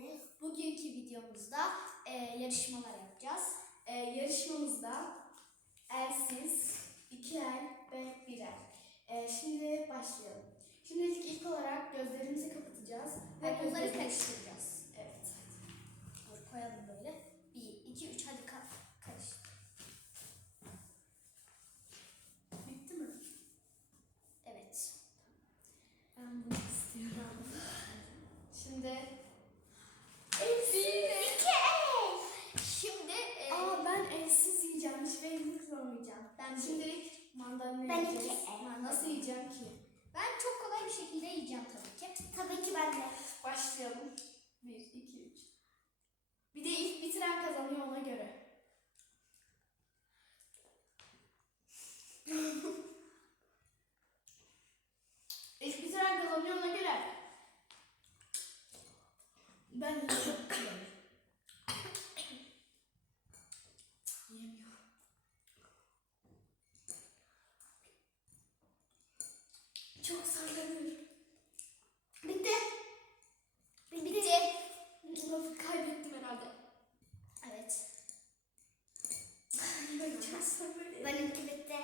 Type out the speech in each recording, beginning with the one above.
geldiniz. Bugünkü videomuzda e, yarışmalar yapacağız. E, yarışmamızda elsiz, iki el ve bir el. E, şimdi başlayalım. Şimdilik ilk olarak gözlerimizi kapatacağız ve Hadi gözlerimizi- karıştıracağız. Evet. Dur koyalım böyle. Bir, iki, üç hadi ka- karıştır. Bitti mi? Evet. Ben bunu istiyorum. Şimdi İki el. Şimdi e, Aa ben elsiz yiyeceğim. Hiç elimi kullanmayacağım. Ben şimdilik mandalina Ben yiyeceğiz. iki el. Ben nasıl yiyeceğim ki? Ben çok kolay bir şekilde yiyeceğim tabii ki. Tabii ki ben de. Başlayalım. 1, 2, 3. Bir de ilk bitiren kazanıyor ona göre. ilk bitiren kazanıyor ona göre. Ben yiyeceğim. Yiyemiyorum. Çok sallanıyorum. Bitti. Bitti. Lafı kaybettim herhalde. Evet. ben çok sallanıyorum. Benimki bitti.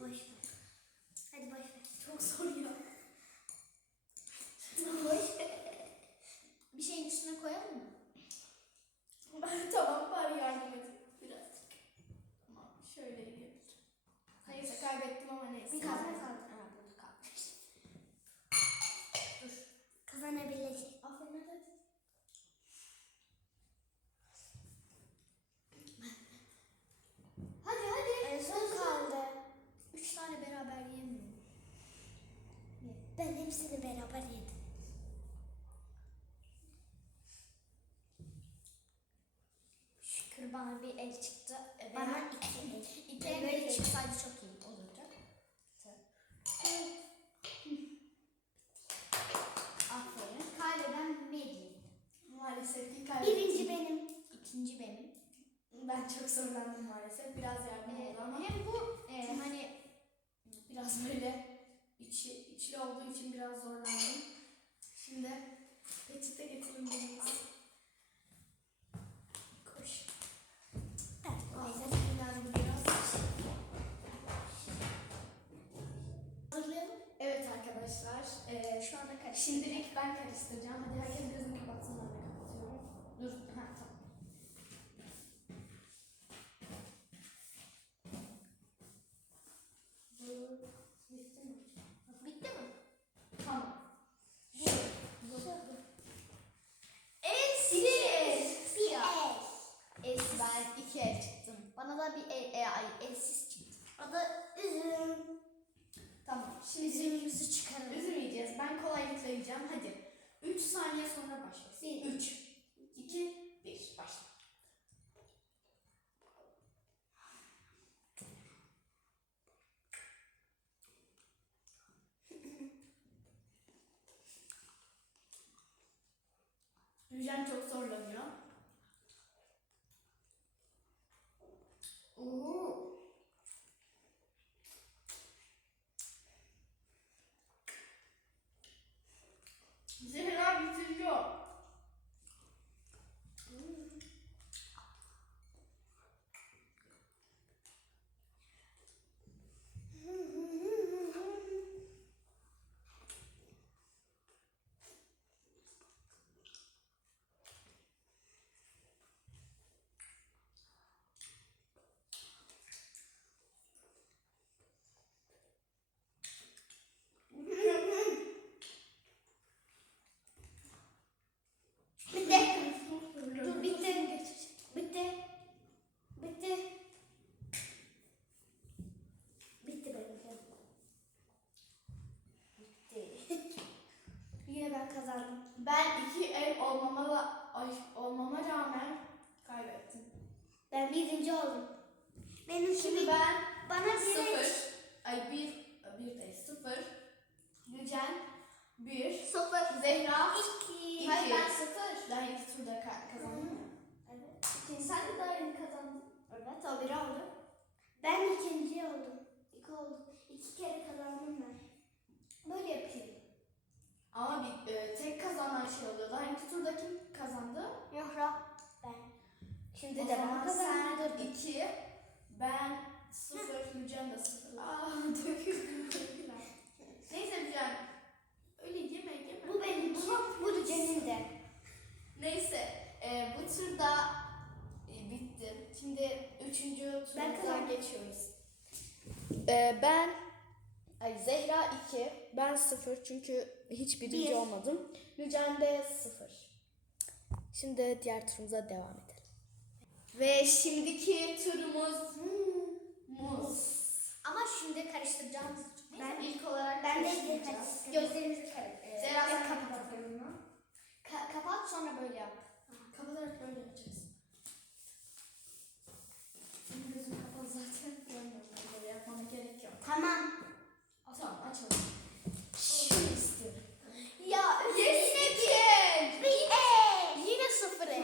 boş ver. Hadi boş ver. Çok zor ya. boş ver. Bir şeyin üstüne koyalım mı? tamam bari yardım edin birazcık. Tamam şöyle yiyelim. Neyse kaybettim ama neyse. Bir kazan kaldı. Ha burada kalmış. Dur. Kazanabilecek. Aferin hadi. Hadi hadi. En son kaldı. Üç tane beraber yiyemiyorum. Ben hepsini beraber yedim. Bana bir el çıktı. Bana iki el. İki el böyle çıksaydı çok iyi olurdu. Aferin. Kaybeden Maggie. Maalesef ki kaybettim. Birinci benim. İkinci benim. Ben çok zorlandım maalesef. Biraz yardım oldu ama. Hem bu e, hani biraz böyle içi, içli olduğu için biraz zorlandım. Şimdi peçete getirin biriniz. Şu anda kar- şimdilik ben karıştıracağım. Hadi herkes gözünü kapatsın, ben de kapatıyorum. Dur, ha tamam. Bu bitti mi? Bitti mi? Tamam. Bu, bu, bu. Elsiz! Bir Ya. el. Elsiz, ben iki el çıktım. Bana da bir el, e, ay, elsiz çıktı. O da üzüm. Tamam, şimdi üzümümüzü çıkaralım. Üzüm yiyeceğiz. Ben kolaylıkla yiyeceğim. Hadi. 3 saniye sonra başlasın. 3, 2, 1. Başla. Yücem çok zorlanıyor. Oo. Zehra bitiriyor. Bitti. Dur bitti. Bitti. Bitti. Bitti benimki. Bitti. Yine ben kazandım. Ben iki el olmama, olmama rağmen kaybettim. Ben birinci oldum. Benim Şimdi ben bana bir sıfır, ay bir, bir değil sıfır, Yücen bir, sıfır. Zehra İki. Hayır ben sıfır. Daha iki turda ka- kazandım. Evet. İkinci sen de daha yeni kazandın. Evet o biri oldu. Ben ikinci oldum. İki oldum. İki kere kazandım ben. Böyle yapayım. Ama bir e, tek kazanan şey oluyordu. Hangi turda kim kazandı? Yohra. Ben. Şimdi O de ben kazandım. sen 2, ben 0, Mücen de 0. Aa döküldüm. Neyse Mücen. Öyle yeme yeme. Bu benimki. Bu Rüce'nin de. Neyse e, bu turda e, bitti. Şimdi üçüncü kazandım. geçiyoruz. E, ben ay Zehra 2, ben 0 çünkü hiç birinci Bir. olmadım. Mücen de 0. Şimdi diğer turumuza devam edelim. Ve şimdiki turumuz muz. Ama şimdi karıştıracağımız için. Ben ilk olarak Ben de karıştıracağız. Gözlerinizi karıştırın. Zehra sen kapat. Ka- kapat sonra böyle yap. Kapatarak böyle yapacağız. Senin gözün kapalı zaten. Böyle yapmana gerek yok. Tamam. Tamam açalım. Şunu istiyorum. Ya bir. Bir. Yine sıfır el.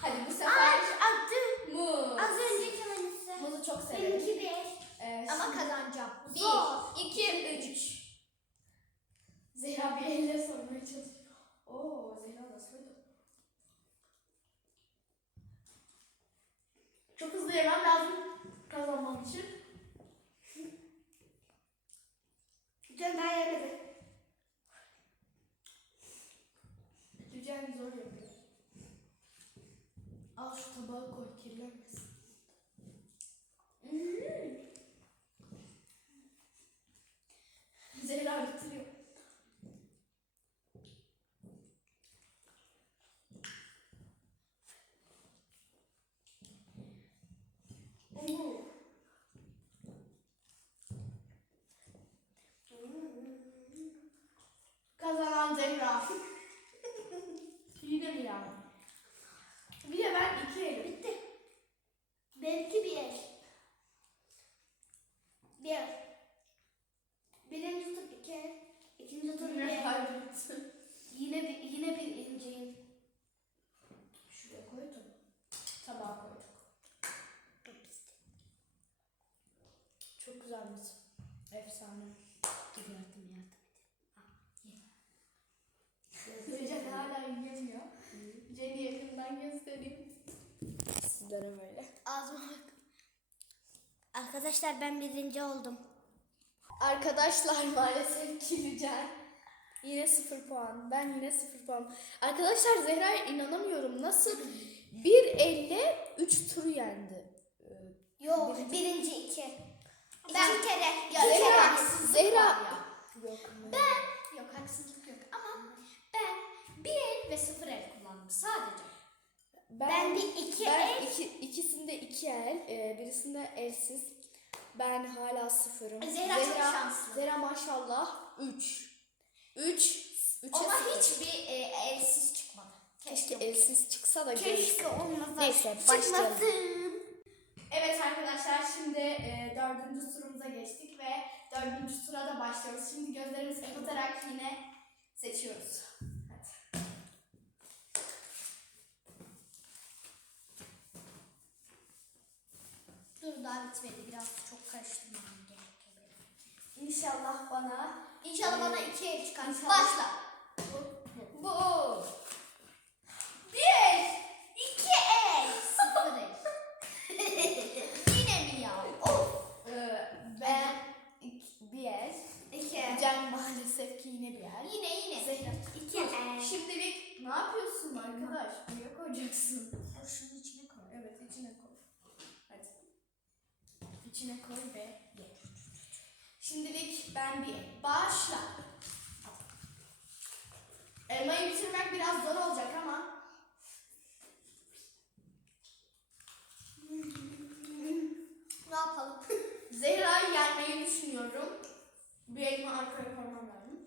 Hadi bu Ay sefer attım. muz. Az önceki manisi. Muzu çok severim. Benimki bir. Ee, Ama şimdi- kazanacağım. Zor. Bir, iki, üç. Zehra bir elle sormaya çalışıyor. Oo Zehra da soydu. Çok hızlı yemem lazım kazanmam için. Daha yemedi. Yücel zor yapıyor. Al şu tabağı koy kirlenmesin. Zehra bitiriyor. Kazanan Zehra. Yine mi yani? Bir de ben iki elim. Bitti. Benimki bir el. Bir. Birinci tur iki el. İkinci tur bir Yine el. kaybettim. Yine bir, yine bir inceyim. Şuraya koydum. Tabağa koyduk. Çok güzelmiş. Efsane. Dur yardım yardım. Yücel hala yiyemiyor. Jenny yakından göstereyim. Sizlere böyle. Ağzıma bak. Arkadaşlar ben birinci oldum. Arkadaşlar maalesef Yücel. Yine sıfır puan. Ben yine sıfır puan. Arkadaşlar Zehra'ya inanamıyorum. Nasıl bir elle üç turu yendi. Ee, Yok birinci iki. Ben iki kere. Ya iki Zehra, Zehra. ya. Yok. Ben yok haksızlık yok ama ben bir el ve sıfır el kullandım sadece. Ben bir iki ben el- iki, ikisinde iki el, e, birisinde elsiz. Ben hala sıfırım. Zehra çok şanslı. Zehra maşallah üç. Üç. Üçe Ama sıfır. hiçbir e, elsiz çıkmadı. Keşke elsiz çıksa da görürsün. Keşke olmasa. Neyse, başlayalım. Çıkmasın. Evet arkadaşlar şimdi e, dördüncü turumuza geçtik ve dördüncü tura da başlıyoruz. Şimdi gözlerimizi kapatarak yine seçiyoruz. Hadi. Dur daha bitmedi. Biraz çok karıştırmam gerekiyor. İnşallah bana İnşallah bana iki el çıkar. İnşallah. Başla. bu Bir, iki el. Sıfır el. Yine mi ya? Of. e, ben ik- bir el. İki Can maalesef ki yine bir el. Yine yine. Zehra. İki el. Şimdilik ne yapıyorsun arkadaş? Buraya koyacaksın. Şunun içine koy. Evet içine koy. İçine koy ve ye. Şimdilik ben bir. Başla. Elmayı bitirmek biraz zor olacak ama Ne yapalım? Zehra'yı yenmeyi düşünüyorum. Bir elma arkaya koymam lazım.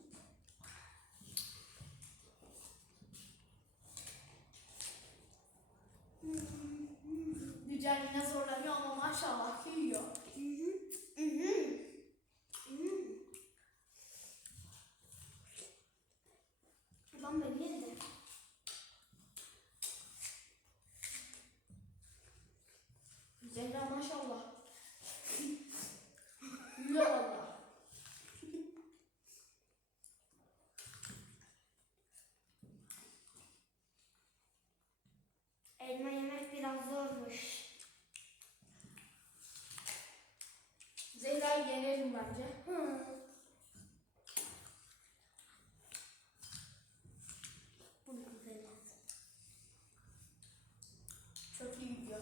Yücel yine zorlanıyor ama maşallah yiyor. Lan ben yedim. Zehra maşallah. Yiyor valla. sefer yenerim bence. Hı. Bunu güzel. Çok iyi gidiyor.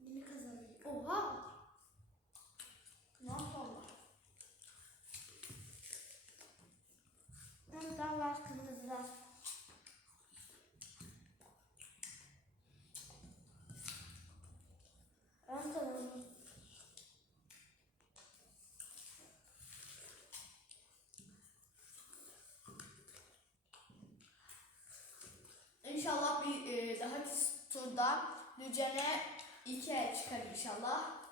Yine kazandım. Oha! Ne yapalım? Bundan var kırmızılar. Ben kazandım. İnşallah bir e, dahaki turda Lücen'e iki el çıkar inşallah.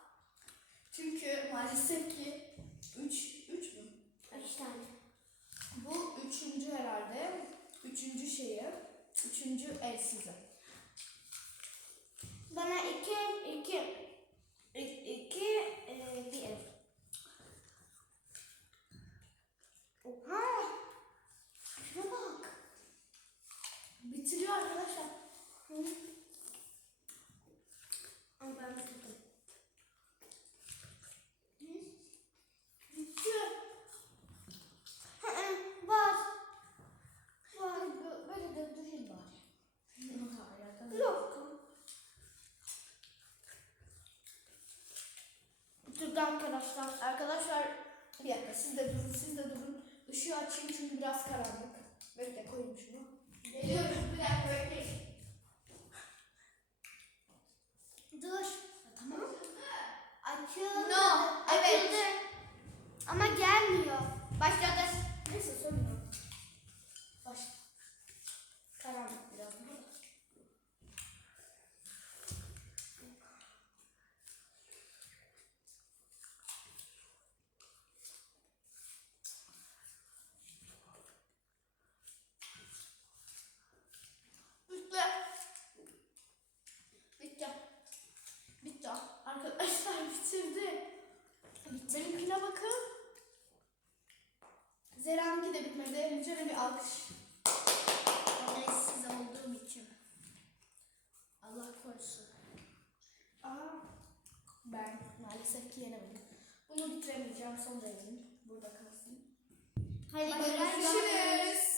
Çünkü maalesef ki 3 3 mü? Üç tane. Bu üçüncü herhalde. Üçüncü şeyi. Üçüncü el size. Bana iki, iki, i- iki, e, bir ev. Oha! Şuna bak. Bitiriyor arkadaşlar. Hı. Ama ben bitirdim. Bitiyor. Hı hı, Var. Var. Bö- Böyle de durayım bari. Hayır arkadaşlar. Yok. Durdu arkadaşlar. Arkadaşlar bir dakika siz de durun siz de durun. Işığı açayım çünkü biraz karanlık. Bekle koyayım şunu. Geliyorum bir dakika bekleyin. Dur. Tamam. Açıldı. No, evet. Açıldı. Ama gelmiyor. Başladı. Neyse sorun yok. Başla. Karanlık biraz daha. Bitti. Bitti. Bitti. Arkadaşlar bitirdi. Benimkine bakın. Zeren'inki de bitmedi. Mücadele bir alkış. Sessiz olduğum için. Allah korusun. Aa, ben maalesef ki yenemedim. Bunu bitiremeyeceğim. Son denedim. Burada kalsın. Hadi Hadi görüşürüz.